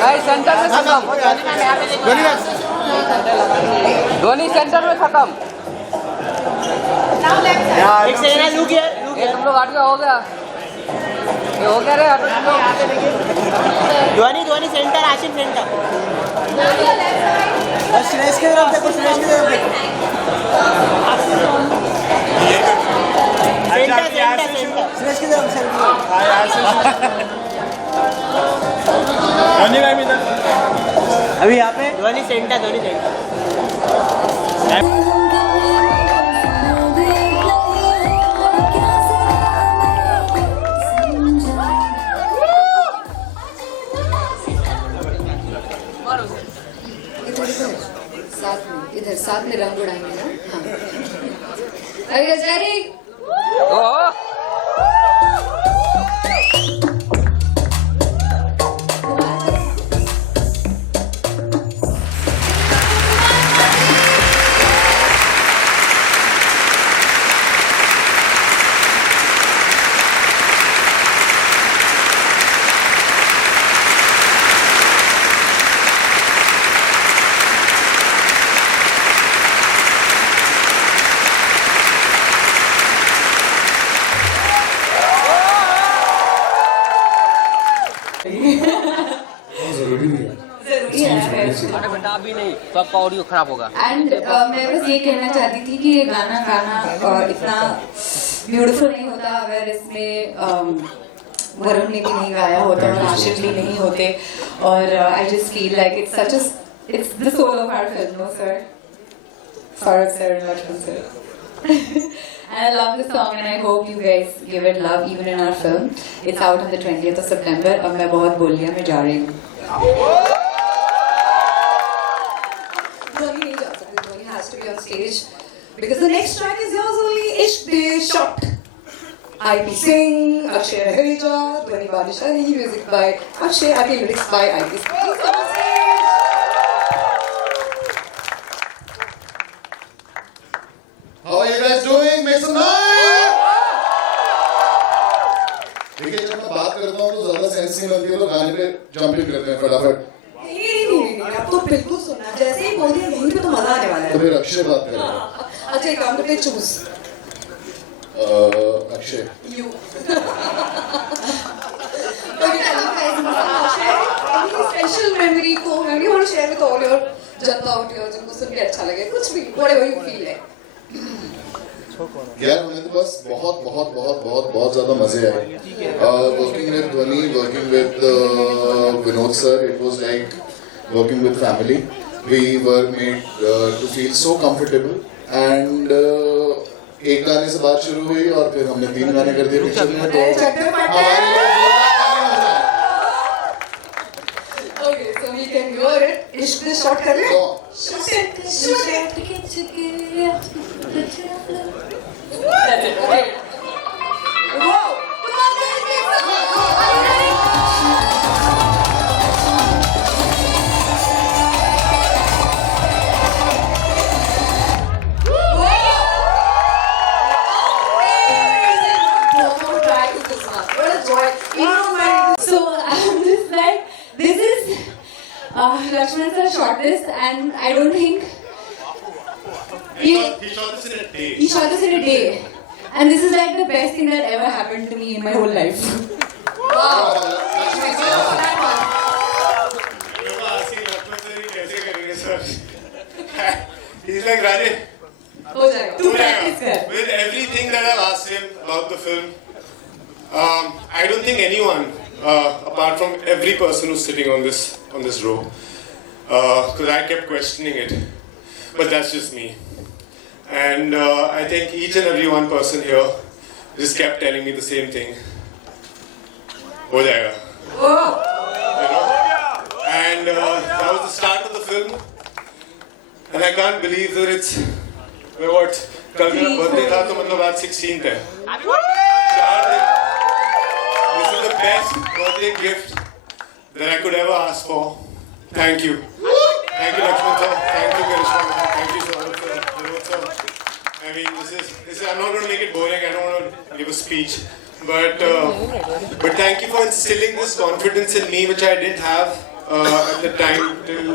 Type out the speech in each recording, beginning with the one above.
भाई सेंटर में खत्म, धोनी सेंटर में खत्म। एक सेकंड लुक हियर, ये तुम लोग हट गया, हो गया, ये हो गया रे, हटो तुम लोग। Dhoni centre, Ashim centre. सुरेश की तरफ देखो, सुरेश की तरफ देखो। सेंटर सुरेश की तरफ से। धोनी भाई इधर अभी यहाँ पे धोनी सेंटर। इधर साथ में रंग उड़ाएंगे ना। हाँ। Are you guys ready? अरे बेटा अभी नहीं, तो आपका ऑडियो खराब होगा। एंड मैं बस ये कहना चाहती थी कि ये गाना इतना ब्यूटीफुल नहीं होता अगर इसमें वरुण ने भी नहीं गाया होता और आशिफ भी नहीं होते। और I just feel like it's the soul of our film, no sir, Farooq sir and Laxman sir. And I love this song and I hope you guys give it love even in our film. It's out on the 20th of September. अब मैं बहुत बोल लिया, मैं जा रही हूँ। Dhoni नहीं जा सकती, Dhoni has to be on stage because the next track is yours only. Ishq De Shot. IP Singh, Akshay Raheja, Dhoni Badshani, music by Akshay, lyrics by IP Singh. Please come on stage. How are you guys doing? Make some noise! देखिए जब मैं बात करता हूँ तो ज्यादा सेंस नहीं बनती है तो गाने पे जंपिंग करते हैं फटाफट। नहीं, अब तो बिल्कुल सुनना, जैसे ही बोल दिया यहीं पे तो मजा आने वाला है। तो फिर अक्षय बात करें। अच्छा एक काम करते हैं, चूज Akshay. You. Okay, Akshay, any special memory you want to share with all your Janata out here जिनको सुन के अच्छा लगे, कुछ भी, whatever you feel like. यार हमें तो बस बहुत ज्यादा मजे आए। Working with Dhvani, working with Vinod sir, it was like working with family. We were made to feel so comfortable and एक गाने से बात शुरू हुई और फिर हमने 3 गाने कर दिए पिक्चर में। तो Okay, so we can go it. इश्क दे शॉट कर ले। Shoot it. That's it. Okay. Whoa! Come on, guys, make some noise. Are you ready? Lakshman sir shot this and I don't think he shot this in a day. He shot this in a day and this is like the best thing that ever happened to me in my whole life. Wow. Lakshman sir, that one. He's like Rajesh. हो जाएगा. तू practice कर. With everything that I've asked him about the film, I don't think anyone, apart from every person who's sitting on this row, because I kept questioning it, but that's just me. And I think each and every one person here just kept telling me the same thing. हो जाएगा. You know? And that was the start of the film. And I can't believe that it's what? कल मेरा birthday था तो मतलब आज 16th है. This is the best birthday gift that I could ever ask for. Thank you. Thank you, Lakshman sir. Thank you, Karishma. Thank you, Saurabh sir. Vinod sir. I mean, this is. I'm not going to make it boring. I don't want to give a speech. But thank you for instilling this confidence in me, which I didn't have at the time till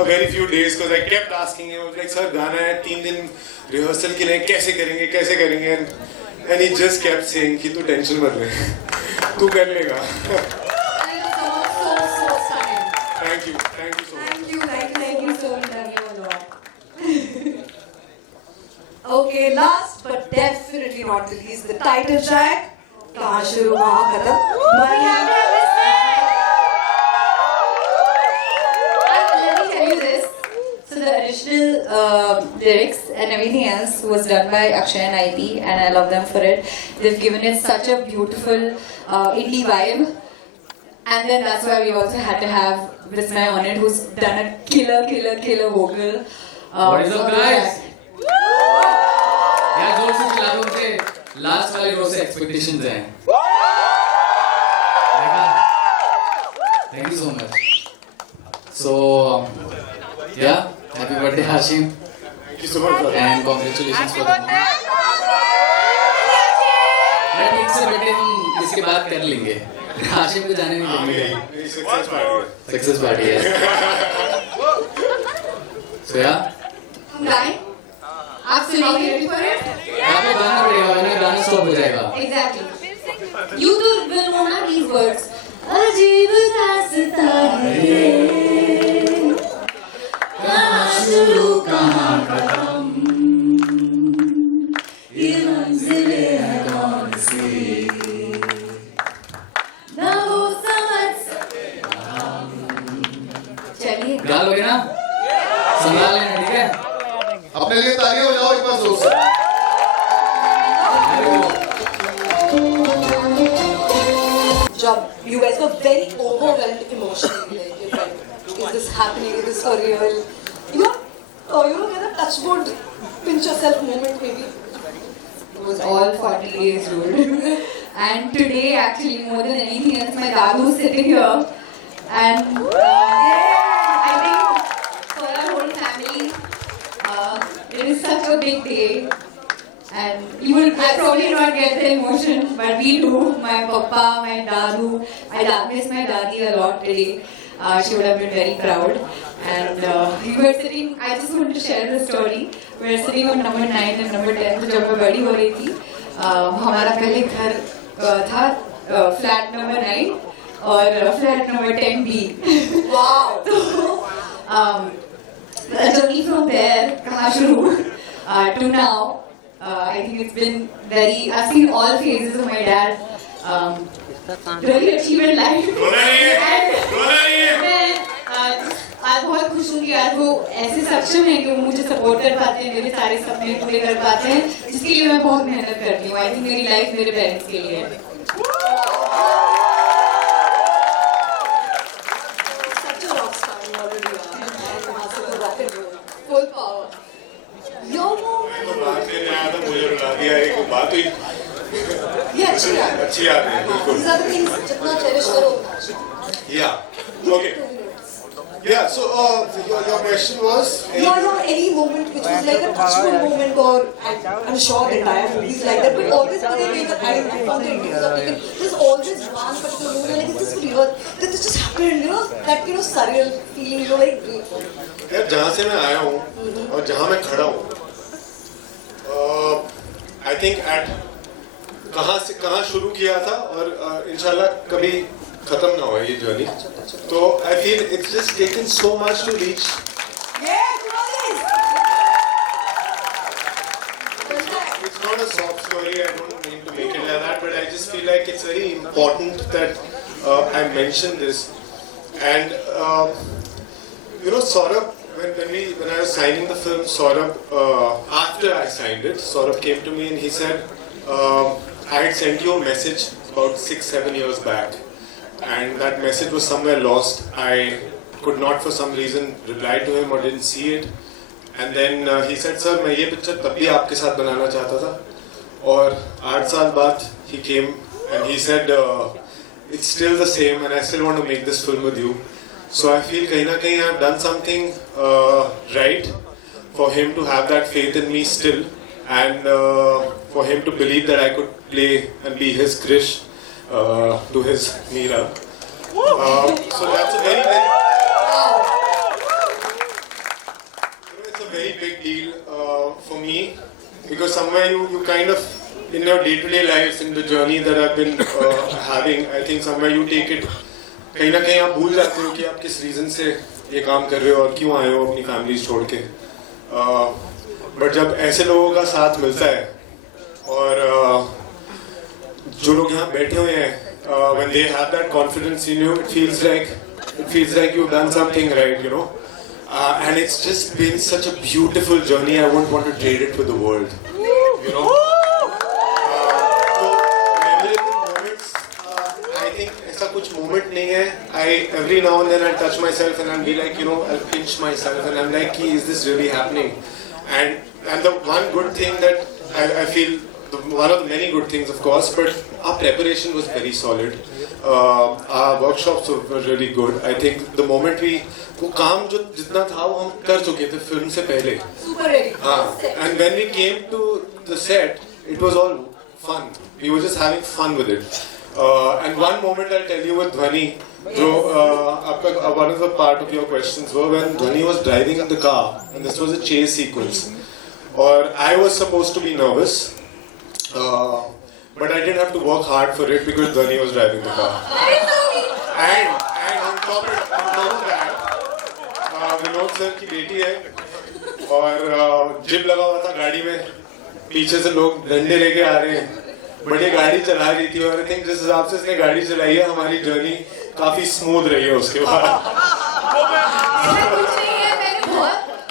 a very few days, because I kept asking him, I was like, sir, गाना है 3 दिन rehearsal के लिए कैसे करेंगे, and he just kept saying कि तू tension मत ले, तू कर लेगा. So stunning. Thank you so much. Thank you so much. Love you a lot. Okay, last but definitely not the least, the title track. कहाँ शुरू कहाँ खत्म. But let me tell you this. So the original lyrics and everything else was done by Akshay and IP, and I love them for it. They've given it such a beautiful indie vibe. And then that's why we also had to have Vismay on it, who's done a killer vocal. What is up, guys? यार जोर से चिल्ला दो, उनके लास्ट वाले रो से एक्सपेक्टेशंस हैं. देखा? Thank you so much. So, yeah, happy birthday Hashim. Thank you so much, brother. And congratulations for the mom. यार ठीक से बर्थडे हम इसके बाद कर लेंगे. हाशिम को जाने नहीं देंगे. मेरी success party. सक्सेस पार्टी है. So yeah. हम गाएं? आप सुनेंगे ready for it? आपको गाना पड़ेगा, वरना गाना स्टॉप हो जाएगा. Exactly. You two will know ना these words. अजीब दास्तां है ये, कहाँ शुरू कहाँ खत्म, ये मंजिलें हैं कौन सी, ना वो समझ सके हम. चलिए गा लोगे ना? संभाल लेना, ठीक है? अपने लिए तालियां बजाओ एक बार जोर से. Job. You guys were very overwhelmed emotionally. Like, is this happening? Is this for real? You know, get a touch wood, pinch yourself moment maybe. It was all 40 days old. And today, actually, more than anything else, my dadu is sitting here. And I think for our whole family, it is such a big day. And you will probably not get the emotion, but we do. My papa, my dadu, I miss my dadi a lot today. She would have been very proud. And we were sitting, I just want to share the story. We were sitting on number 9 and number 10, तो जब मैं बड़ी हो रही थी, हमारा पहले घर था फ्लैट नंबर 9 और flat number 10B. Wow. The journey from there, कहाँ शुरू, to now. I think it's been very, I've seen all phases of my dad really achieve in life. And आज बहुत खुश हूँ कि आज वो ऐसे सक्षम हैं कि वो मुझे सपोर्ट कर पाते हैं, मेरे सारे सपने पूरे कर पाते हैं, जिसके लिए मैं बहुत मेहनत करती हूँ. आई थिंक मेरी लाइफ मेरे पेरेंट्स के लिए है. Such a rock star you already are. And master of rock and roll. Full power. Your mom. तो बात नहीं आया था, मुझे रुला दिया. एक बात हुई. ये अच्छी याद है. अच्छी याद है, बिल्कुल. These are the things जितना cherish करो उतना अच्छा. Yeah. Okay. Yeah. So your question was. Your any moment which was like a touchful moment, or I'm sure the entire movie is like that, but always when they make that I found the interviews are taken, there's always one particular moment like, is this real? That this just happened, you know, that surreal feeling, very grateful. यार जहाँ से मैं आया हूँ और जहाँ मैं खड़ा हूँ, I think at कहाँ शुरू किया था और इंशाल्लाह कभी खत्म ना हो ये जर्नी. तो I feel it's just taken so much to reach. It's not a soft story. I don't mean to make it like that, but I just feel like it's very important that I mention this. And you know, Saurabh, when I was signing the film, Saurabh, after I signed it, Saurabh came to me and he said, I had sent you a message about 6-7 years back, and that message was somewhere lost. I could not for some reason reply to him or didn't see it. And then he said, sir, मैं ये पिक्चर तब भी आपके साथ बनाना चाहता था. और 8 साल बाद he came and he said, it's still the same and I still want to make this film with you. So I feel कहीं ना कहीं I've done something right for him to have that faith in me still. And for him to believe that I could play and be his Krish to his Meera. So that's a it's a very big deal for me, because somewhere you kind of, in your day-to-day lives, in the journey that I've been having, I think somewhere you take it, कहीं ना कहीं आप भूल जाते हो कि आप किस रीज़न से ये काम कर रहे हो और क्यों आए हो अपनी फैमिली छोड़ के. बट जब ऐसे लोगों का साथ मिलता है और जो लोग यहाँ बैठे हुए हैं, when they have that confidence in you, it feels like you've done something right, you know. And it's just been such a beautiful journey. I wouldn't want to trade it for the world, you know. So memorable moments, I think ऐसा कुछ moment नहीं है. Every now and then I touch myself and I'll be like, you know, I'll pinch myself and I'm like, is this really happening? And the one good thing that I feel, one of the many good things, of course, but our preparation was very solid. Our workshops were really good. I think the moment वो काम जो जितना था वो हम कर चुके थे फिल्म से पहले. Super ready. हाँ. And when we came to the set, it was all fun. We were just having fun with it. And one moment I'll tell you with Dhwani, जो आपका one of the part of your questions were when Dhwani was driving in the car, and this was a chase sequence. Or I was supposed to be nervous, but I didn't have to work hard for it because Dhwani was driving the car. And on top of that, Vinod सर की बेटी है और जिप लगा हुआ था गाड़ी में, पीछे से लोग डंडे लेके आ रहे हैं, बड़ी गाड़ी चला रही थी और आई थिंक जिस हिसाब से इसने गाड़ी चलाई है हमारी जर्नी काफी स्मूथ रही है उसके बाद.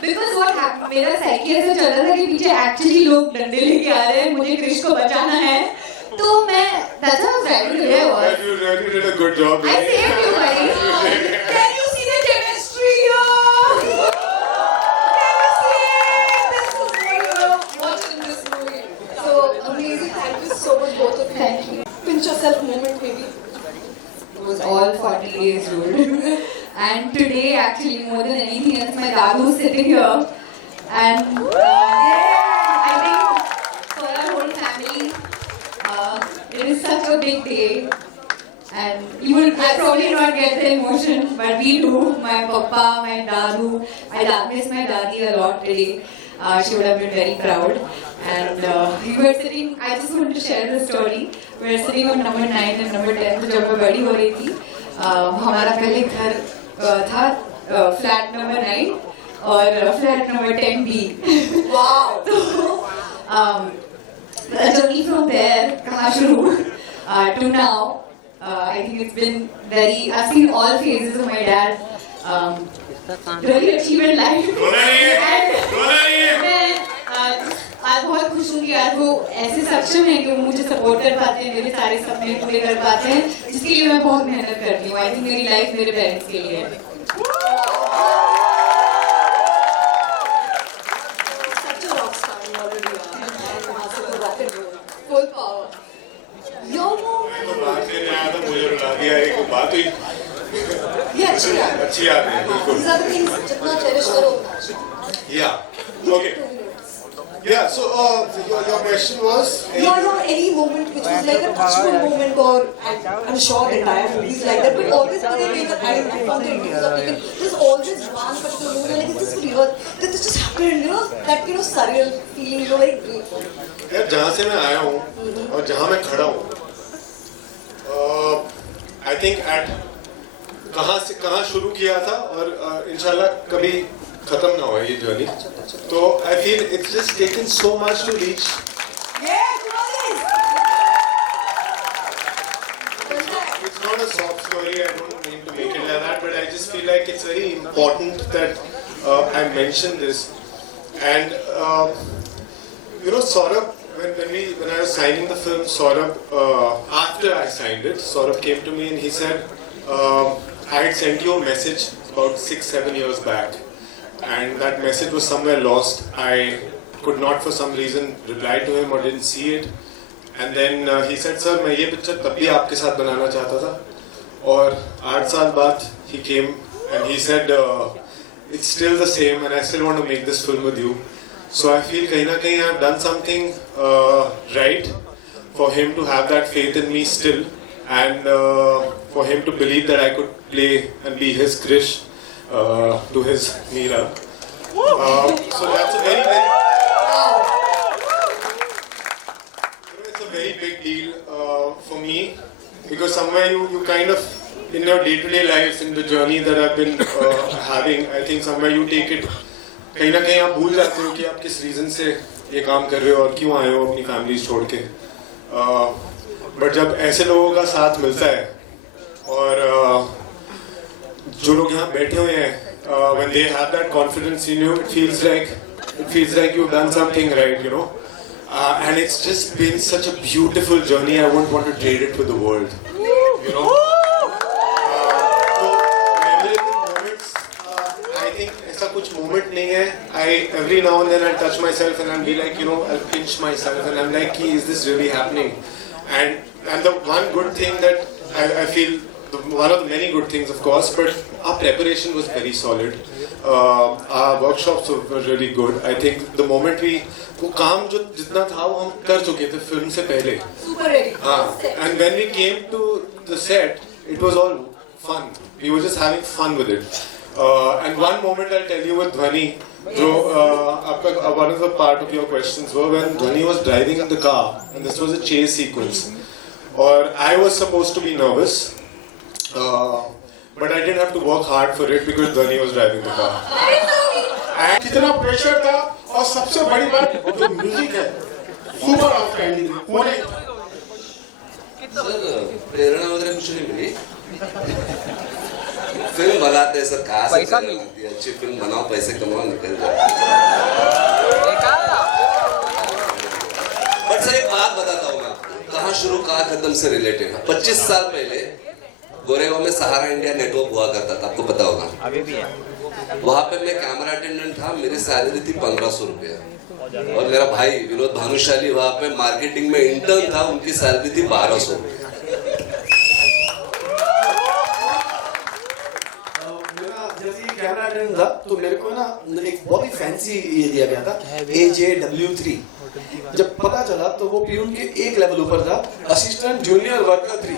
Because what happened, मेरा साइकिल ऐसा चल रहा था कि पीछे एक्चुअली लोग डंडे लेके आ रहे हैं, मुझे क्रिश को बचाना है, तो मैं that's how I was driving today was. You really did a good job. I saved you, buddy. Can you see the chemistry here? Can you see it? This was what you know, watch in this movie. So amazing. Thank you so much, both of you. Thank you. Pinch yourself moment, maybe. It was all 40 days old. And today, actually, more than anything else, my dadu is sitting here. And I think for our whole family, it is such a big day. And you will probably not get the emotion, but we do. My papa, my dadu, miss my dadi a lot today. She would have been very proud. And we were sitting, I just want to share the story. We were sitting on number 9 and number 10, तो जब मैं बड़ी हो रही थी, हमारा पहले घर था फ्लैट नंबर 9 और flat number 10B. Wow. The journey from there, कहाँ शुरू to now, I think it's been very, I've seen all phases of my dad really achieve in life. मैं आज बहुत खुश हूँ कि आज वो ऐसे सक्षम है कि वो मुझे सपोर्ट कर पाते हैं, मेरे सारे सपने पूरे कर पाते हैं, जिसके लिए मैं बहुत मेहनत करती हूँ. आई थिंक मेरी लाइफ मेरे पेरेंट्स के लिए है. Such a rock star you already are. वहाँ से तो rock and roll. Full power. Yo, तो बात करने आया था, मुझे रुला दिया. एक बात हुई. ये अच्छी याद है. अच्छी याद है, बिल्कुल. These are the things जितना cherish करो उतना अच्छा. Yeah. Okay. Yeah. So your question was. Your any moment which was like a touchable moment, or I'm sure the entire movie is like that, but always when they make I found the interviews I've taken, there's always one particular moment like is this real? That this just happened, you know, that surreal feeling, you know, very grateful. यार जहाँ से मैं आया हूँ और जहाँ मैं खड़ा हूँ, I think at कहाँ शुरू किया था और इंशाल्लाह कभी खत्म ना हो ये जर्नी. तो I feel it's just taken so much to reach. It's not a soft story. I don't mean to make it like that, but I just feel like it's very important that I mention this. And you know, Saurabh, when I was signing the film, Saurabh, after I signed it, Saurabh came to me and he said, I had sent you a message about 6-7 years back, and that message was somewhere lost. I could not for some reason reply to him or didn't see it. And then he said, sir, मैं ये पिक्चर तब भी आपके साथ बनाना चाहता था. और 8 साल बाद he came and he said, it's still the same and I still want to make this film with you. So I feel kahin na kahin I've done something right for him to have that faith in me still, and for him to believe that I could play and be his Krish to his Meera. So that's a very it's a very big deal for me, because somewhere you kind of in your day-to-day lives, in the journey that I've been having, I think somewhere you take it, कहीं ना कहीं आप भूल जाते हो कि आप किस रीज़न से ये काम कर रहे हो और क्यों आए हो अपनी फैमिली छोड़ के। बट जब ऐसे लोगों का साथ मिलता है और जो लोग यहाँ बैठे हुए हैं, when they have that confidence in you, it feels like you've done something right, you know. And it's just been such a beautiful journey. I wouldn't want to trade it with the world, you know. So memorable moments, I think ऐसा कुछ moment नहीं है. Every now and then I touch myself and I'll be like, you know, I'll pinch myself and I'm like, is this really happening? And the one good thing that I feel, one of the many good things, of course, but our preparation was very solid. Our workshops were really good. I think the moment वो काम जो जितना था वो हम कर चुके थे फिल्म से पहले. Super ready. And when we came to the set, it was all fun. We were just having fun with it. And one moment I'll tell you with Dhwani, जो आपका one of the part of your questions were when Dhwani was driving in the car, and this was a chase sequence. और I was supposed to be nervous, but I didn't have to work hard for it because Dhwani was driving the car. And कितना प्रेशर था, और सबसे बड़ी बात जो म्यूजिक है super outstanding है। सर प्रेरणा वगैरह कुछ नहीं मिली, फिल्म बनाते हैं सर, कहाँ से प्रेरणा मिलती है? अच्छी फिल्म बनाओ, पैसे कमाओ, निकल जाओ। बट सर एक बात बताता हूँ मैं, कहाँ शुरू कहाँ खत्म से रिलेटेड है। 25 साल पहले गोरेगांव में सहारा इंडिया नेटवर्क हुआ करता था, आपको पता होगा। अभी भी है। वहाँ पे मैं कैमरा अटेंडेंट था, मेरी सैलरी थी 1500 रुपया, और मेरा भाई विनोद भानुशाली वहाँ पे मार्केटिंग में इंटर्न था, उनकी सैलरी थी 1200 रुपया। जैसे कैमरा अटेंडेंट था तो मेरे को ना एक बहुत ही फैंसी ये दिया गया था, AJW3। जब पता चला तो वो प्यून के एक लेवल ऊपर था, असिस्टेंट जूनियर वर्कर 3।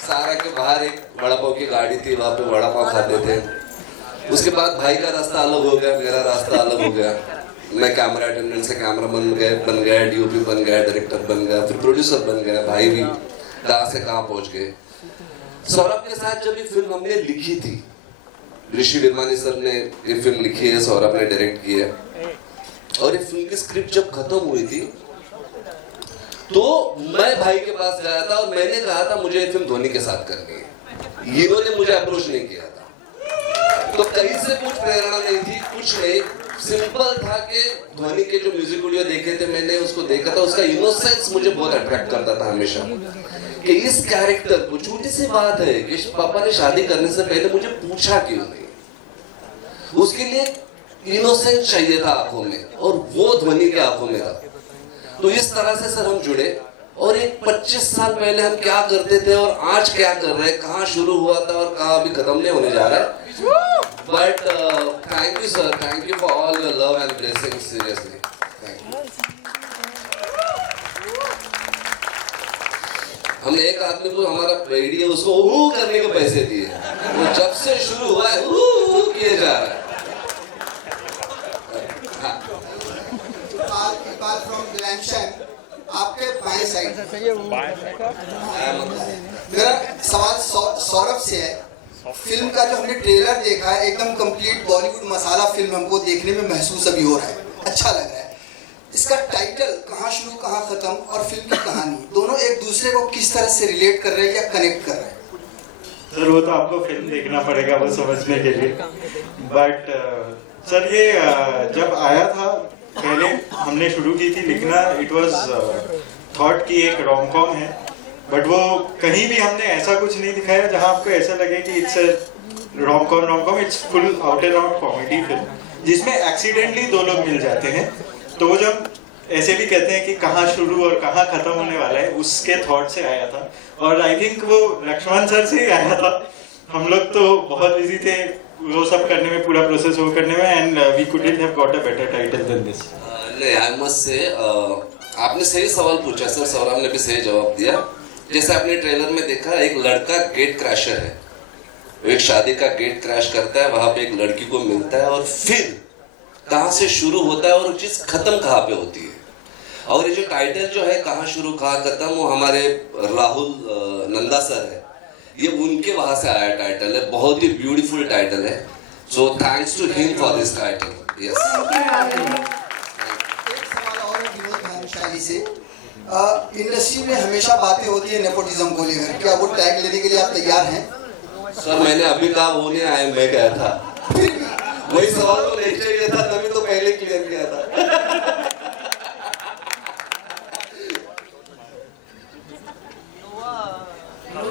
सारा के बाहर एक वड़ा पाव की गाड़ी थी, वहाँ पे वड़ा पाव खाते थे। उसके बाद भाई का रास्ता अलग हो गया, मेरा रास्ता अलग हो गया। मैं कैमरा अटेंडेंट से कैमरा बन गया, DOP बन गया, डायरेक्टर बन गया, फिर प्रोड्यूसर बन गया। भाई भी कहाँ से कहाँ पहुँच गए। सौरभ के साथ जब ये फिल्म हमने लिखी थी, ऋषि विरमानी सर ने ये फिल्म लिखी है, सौरभ ने डायरेक्ट की है, और ये फिल्म की स्क्रिप्ट जब खत्म हुई थी तो मैं भाई के पास गया था और मैंने कहा था मुझे ये फिल्म धोनी के साथ करनी है। इन्होंने मुझे अप्रोच नहीं किया था, तो कहीं से कुछ प्रेरणा नहीं थी, कुछ नहीं, सिंपल था कि धोनी के जो म्यूजिक वीडियो देखे थे, मैंने उसको देखा था, उसका इनोसेंस मुझे बहुत अट्रैक्ट करता था हमेशा, कि इस कैरेक्टर को, छोटी सी बात है कि पापा ने शादी करने से पहले मुझे पूछा क्यों नहीं, उसके लिए इनोसेंस चाहिए था आंखों में, और वो धोनी के आंखों में था। तो इस तरह से सर हम जुड़े, और एक 25 साल पहले हम क्या करते थे और आज क्या कर रहे हैं, कहाँ शुरू हुआ था और कहाँ अभी खत्म नहीं होने जा रहा है। But thank you sir, thank you for all your love and blessings, seriously thank you. हमने एक आदमी को हमारा रेडियो उसको करने के पैसे दिए, वो जब से शुरू हुआ है किए जा रहा है। फ्रॉम ग्लैमशैम, आपके बाएं साइड मेरा सवाल सौरभ से है। फिल्म का जो हमने ट्रेलर देखा है, एकदम कंप्लीट बॉलीवुड मसाला फिल्म हमको देखने में महसूस अभी हो रहा है, अच्छा लग रहा है। इसका टाइटल कहाँ शुरू कहाँ खत्म और फिल्म की कहानी दोनों एक दूसरे को किस तरह से रिलेट कर रहे हैं या कनेक्ट कर रहे हैं? सर वो तो आपको फिल्म देखना पड़ेगा वो समझने के लिए। बट सर ये जब आया था, पहले हमने शुरू की थी लिखना, इट वाज थॉट कि एक रोम कॉम है, बट वो कहीं भी हमने ऐसा कुछ नहीं दिखाया जहां आपको ऐसा लगे कि it's rom com, it's full out and out comedy film, जिसमें एक्सीडेंटली दो लोग मिल जाते हैं। तो वो जब ऐसे भी कहते हैं कि कहाँ शुरू और कहाँ खत्म होने वाला है, उसके थॉट से आया था, और आई थिंक वो लक्ष्मण सर से ही आया था। हम लोग तो बहुत बिजी थे वो सब करने में, पूरा प्रोसेस वो करने में, and we couldn't have got a better title than this. नहीं, आई मस्ट से आपने सही सवाल पूछा सर, सौरभ ने भी सही जवाब दिया। जैसे आपने ट्रेलर में देखा, एक लड़का गेट क्रैशर है, वो एक शादी का गेट क्रैश करता है, वहां पे एक लड़की को मिलता है, और फिर कहाँ से शुरू होता है और वो चीज खत्म कहाँ पे होती है। और ये जो टाइटल जो है कहाँ शुरू कहाँ खत्म, वो हमारे राहुल नंदा सर है, ये उनके वहां से आया टाइटल है, बहुत ही ब्यूटीफुल टाइटल है। So thanks to him for this title. Yes. एक सवाल और है विनोद भानुशाली से। इंडस्ट्री में हमेशा बातें होती है नेपोटिज्म को लेकर, क्या वो टैग लेने के लिए आप तैयार हैं? सर मैंने अभी कहा वो नहीं आया, मैं गया था, वही सवाल तो नहीं चाहिए था, तभी तो पहले क्लियर किया था।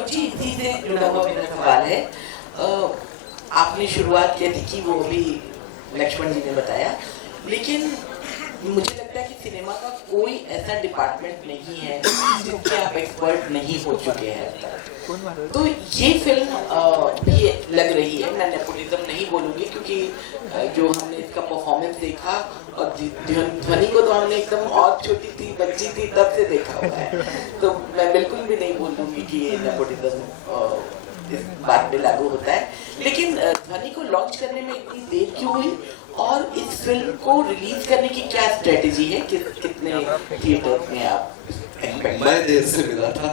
जी, इसी से जुड़ा हुआ मेरा सवाल है। आपने शुरुआत की थी कि वो भी लक्ष्मण जी ने बताया, लेकिन मुझे लगता है कि सिनेमा का कोई ऐसा डिपार्टमेंट नहीं है जिसके आप एक्सपर्ट नहीं हो चुके हैं। तो ये फिल्म भी लग रही है, मैं नेपोटिज्म नहीं बोलूँगी क्योंकि जो हमने इसका परफॉर्मेंस देखा, और ध्वनि को तो हमने एकदम और छोटी थी, बच्ची थी, तब से देखा हुआ है, तो मैं बिल्कुल भी नहीं बोलूँगी कि ये नेपोटिज्म इस बात पे लागू होता है। लेकिन ध्वनि को लॉन्च करने में इतनी देर क्यों हुई, और इस फिल्म को रिलीज करने की क्या स्ट्रेटेजी है, कितने थिएटर्स में आप एक्सपेक्ट? मैं देर से मिला था।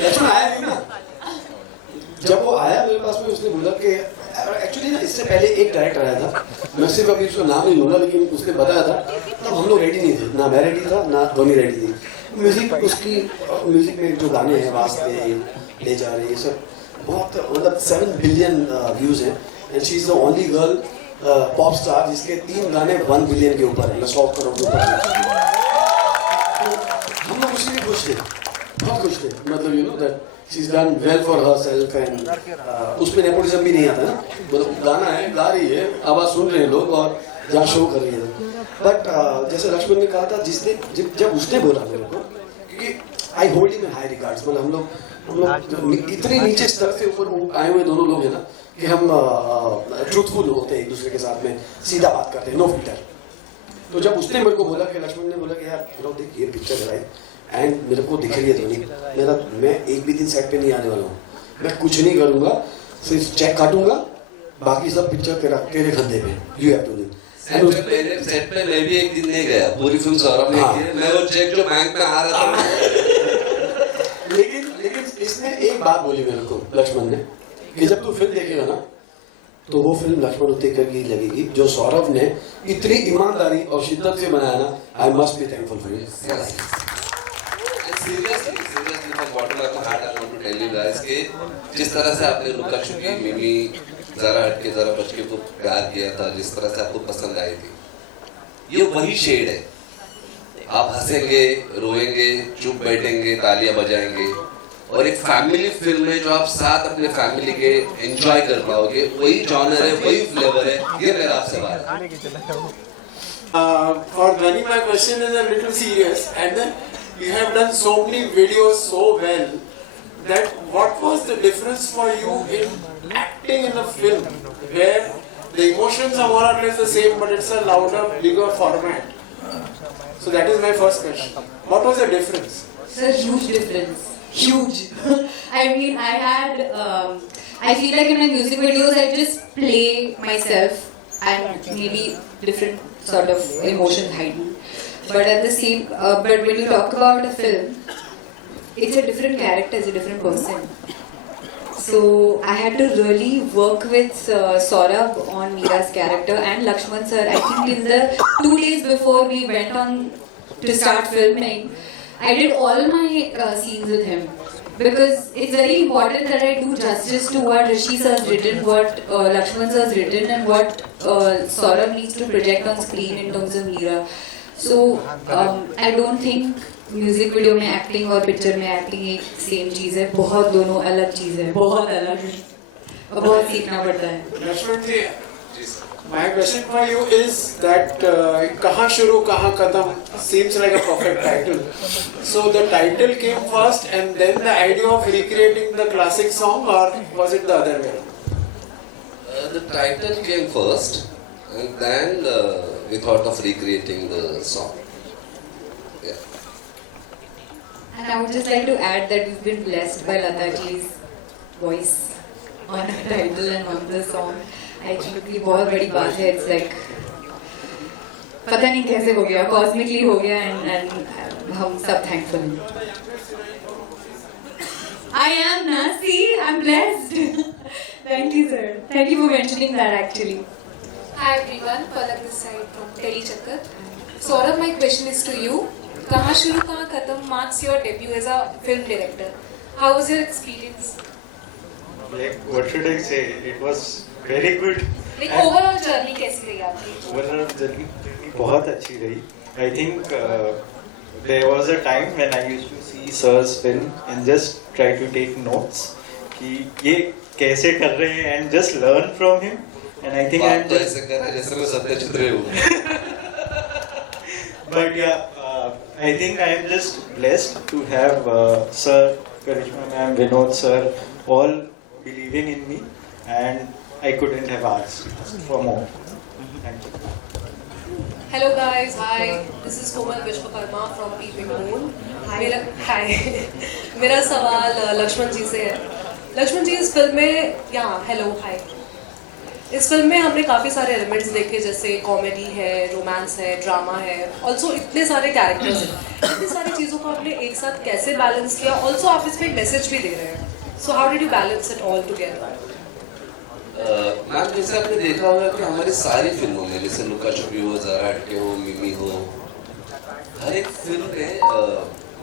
लक्ष्मण आया नहीं ना, जब वो आया मेरे पास में, उसने बोला कि एक्चुअली ना इससे पहले एक डायरेक्टर आया था, मैं सिर्फ अभी उसका नाम नहीं लूंगा, लेकिन उसने बताया था तब हम लोग रेडी नहीं थे, ना मैं रेडी था ना ध्वनि रेडी थी। म्यूजिक, उसकी म्यूजिक में जो गाने हैं, वास्ते, ले जा रहे, ये सब बहुत, मतलब 7 बिलियन व्यूज हैं, and she is the only girl pop star जिसके 3 गाने 1 बिलियन के ऊपर है, 100 करोड़ के ऊपर है। हम लोग उसके लिए खुश थे, बहुत खुश थे, मतलब you know that she is done well for herself, and उसमें नेपोटिज्म भी नहीं आता ना, मतलब गाना है, गा रही है, आवाज सुन रहे हैं लोग, और जहाँ शो कर रही है। बट जैसे लक्ष्मण ने कहा था, जिसने जब उसने बोला मेरे को, क्योंकि I hold him in high regards, मतलब हम लोग इतने नीचे स्तर से ऊपर आए हुए दोनों लोग हैं ना, कि हम ट्रूथफुल होते हैं एक दूसरे के साथ में, सीधा बात करते हैं, नो फिल्टर। तो जब उसने मेरे को बोला, कि लक्ष्मण ने बोला कि यार देख ये पिक्चर है भाई, एंड मेरे को दिख रही है ध्वनि, मैं एक भी दिन सेट पे नहीं आने वाला हूँ, मैं कुछ नहीं करूँगा, सिर्फ चेक काटूंगा, बाकी सब पिक्चर तेरे खंधे पे, you have to do. Set पे मैं भी एक दिन नहीं गया, पूरी फिल्म सौरभ ने की है, मैं वो चेक जो बैंक में आ रहा था। लेकिन इसने एक बात बोली मेरे को, लक्ष्मण ने, कि जब तू फिल्म देखेगा ना, तो वो फिल्म लक्ष्मण उत्तेकर की लगेगी, जो सौरभ ने इतनी ईमानदारी और शिद्दत से बनाया ना, I must be thankful for you. Seriously from bottom of my heart I want to tell you guys कि जिस तरह से आपने लुका छुपी, मिमी, जरा हटके जरा बचके को प्यार किया था, जिस तरह से आपको पसंद आई थी, ये वही शेड है। आप हंसेंगे, रोएंगे, चुप बैठेंगे, तालियां बजाएंगे, और एक फैमिली फिल्म है जो आप साथ अपने फैमिली के एंजॉय कर पाओगे, वही जॉनर है, वही फ्लेवर है। ये मेरा आपसे बात है। For Dhwani, my question is a little serious, and then you have done so many videos so well that what was the difference for you in acting in a film where the emotions are more or less the same, but it's a louder, bigger format? So that is my first question. What was the difference? It's a huge difference. Huge. I mean, I feel like in my music videos I just play myself and maybe different sort of emotions hidden. But at the same, but when you talk about a film, it's a different character, it's a different person. So I had to really work with Saurabh on Meera's character and Lakshman sir. I think in the 2 days before we went on to start filming, I did all my scenes with him, because it's very important that I do justice to what Rishi sir has written, what Lakshman sir has written, and what Saurabh needs to project on screen in terms of Meera. So I don't think music video में एक्टिंग और पिक्चर में एक्टिंग एक सेम चीज़ है, बहुत दोनों अलग चीज़ है, बहुत अलग है और बहुत सीखना पड़ता है। लक्ष्मण जी, My question for you is that Kahan Shuru Kahan Khatam seems like a perfect title. So the title came first and then the idea of recreating the classic song, or was it the other way? The title came first and then we thought of recreating the song. Yeah. And I would just like to add that we've been blessed by Lata ji's voice on our title and on the song. Actually बहुत बड़ी बात है. It's like पता नहीं कैसे हो गया, cosmically हो गया, and हम सब thankful हैं. I am Nasi. I'm blessed. Thank you, sir. Thank you for mentioning that. Actually. Hi everyone, Palak this side from Teli Chakkar. Saurabh, my question is to you. Kahan Shuru Kahan Khatam marks your debut as a film director. How was your experience? Like, what should I say? It was very good. Like overall journey कैसी रही आपकी? Overall journey बहुत अच्छी रही. I think there was a time when I used to see Sir's film and just try to take notes कि ये कैसे कर रहे हैं and just learn from him. And I think I'm just ऐसे कर रहे जैसे मैं सत्यजित रे हूँ. But yeah, I think I am just blessed to have Sir, Karishma ma'am, Vinod sir, all believing in me, and I couldn't have asked for more. Thank you. Hello guys, hi. This is Komal Vishwakarma from Peeping Moon. Hi. मेरा सवाल लक्ष्मण जी से है. लक्ष्मण जी इस फिल्म में hello hi. इस फिल्म में हमने काफ़ी सारे एलिमेंट्स देखे, जैसे कॉमेडी है, रोमांस है, ड्रामा है, ऑल्सो इतने सारे कैरेक्टर्स हैं. इतनी सारी चीज़ों को आपने एक साथ कैसे बैलेंस किया? ऑल्सो आप इसमें एक मैसेज भी दे रहे हैं. So how did you balance it all together? Ma'am, जैसे आपने देखा होगा कि हमारी सारी फिल्मों में, जैसे लुका छुपी हो, ज़रा हटके हो, मिमी हो, हर एक फिल्म में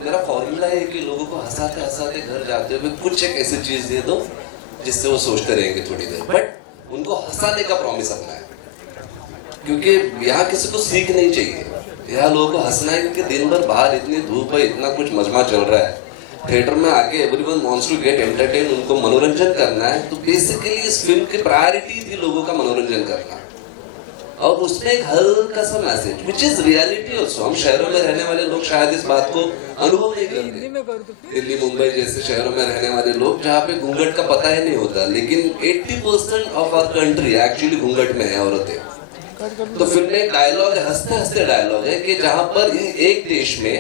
मेरा फॉर्मूला है कि लोगों को हंसाते हंसाते घर जाते हुए कुछ एक ऐसी चीज़ दे दो जिससे वो सोचते रहेंगे थोड़ी देर, बट उनको हंसाने का प्रॉमिस अपना है. क्योंकि यहाँ किसी को सीख नहीं चाहिए, यहाँ लोगों को हंसना है, क्योंकि दिन भर बाहर इतनी धूप है, इतना कुछ मजमा चल रहा है. थिएटर में आके everyone wants to get entertain, उनको मनोरंजन करना है. तो बेसिकली इस फिल्म की प्रायोरिटी थी लोगों का मनोरंजन करना, और उसमें एक हल्का सा message which is reality also. हम शहरों में रहने वाले लोग शायद इस बात को अनुभव नहीं करते. दिल्ली मुंबई जैसे शहरों में रहने वाले लोग जहाँ पे घूंघट का पता ही नहीं होता, लेकिन 80% ऑफ आवर कंट्री एक्चुअली घूंघट में है औरतें. तो फिल्म में एक डायलॉग है, हंसते हंसते डायलॉग है, कि जहाँ पर एक देश में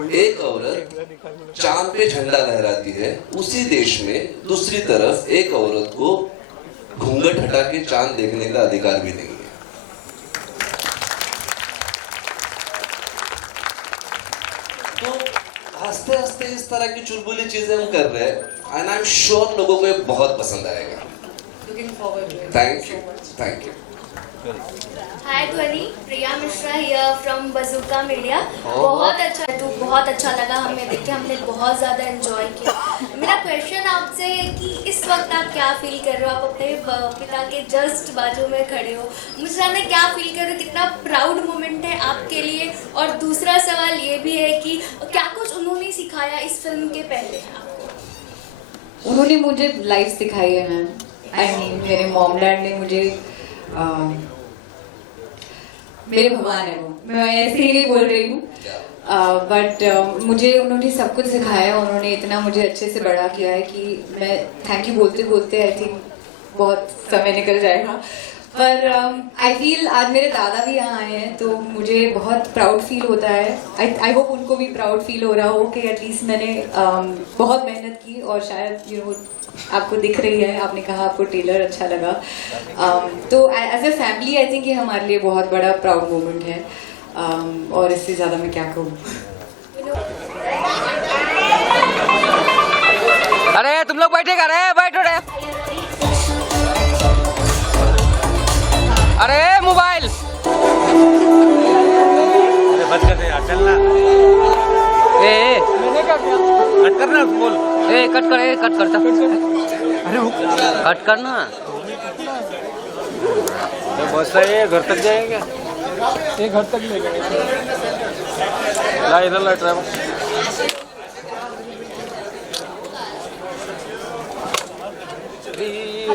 एक औरत चांद पे झंडा लहराती है, उसी देश में दूसरी तरफ एक औरत को घूंघट हटा के चांद देखने का अधिकार भी नहीं है. तो हंसते हंसते इस तरह की चुलबुली चीजें हम कर रहे हैं, एंड आई एम श्योर लोगों को ये बहुत पसंद आएगा. Thank you. Hi Dhwani, Priya Mishra here from Bazooka Media. बहुत अच्छा लगा हमें देख के, हमने बहुत ज़्यादा एंजॉय किया. मेरा क्वेश्चन आपसे है कि इस वक्त आप क्या फील कर रहे हो? आप अपने पिता के जस्ट बाजू में खड़े हो, मुझे जानना है क्या फील कर रहे हो, कितना प्राउड मोमेंट है आपके लिए? और दूसरा सवाल ये भी है कि क्या कुछ उन्होंने सिखाया इस फिल्म के पहले आपको? उन्होंने मुझे लाइफ सिखाई है मैम. आई मीन मेरे मॉम डैड ने मुझे मेरे भगवान है वो, मैं ऐसे ही नहीं बोल रही हूँ, बट मुझे उन्होंने सब कुछ सिखाया. उन्होंने इतना मुझे अच्छे से बड़ा किया है कि मैं थैंक यू बोलते बोलते आई थिंक बहुत समय निकल जाएगा. पर आई फील आज मेरे दादा भी यहाँ आए हैं तो मुझे बहुत प्राउड फील होता है. आई होप उनको भी प्राउड फील हो रहा हो कि एटलीस्ट मैंने बहुत मेहनत की, और शायद यू नो आपको दिख रही है, आपने कहा आपको टेलर अच्छा लगा. तो as a family I think ये हमारे लिए बहुत बड़ा प्राउड मोमेंट है, और इससे ज़्यादा मैं क्या कहूँ. अरे तुम लोग बैठे कर रहे, बैठो रे. अरे मोबाइल बंद कर दे यार, चलना. मैंने क्या किया? कट करना, बोल. कट करता. अरे कट करना. बहुत सही है, घर तक जाएंगे. ये घर तक ले गए. ला इधर ला ड्राइवर. ये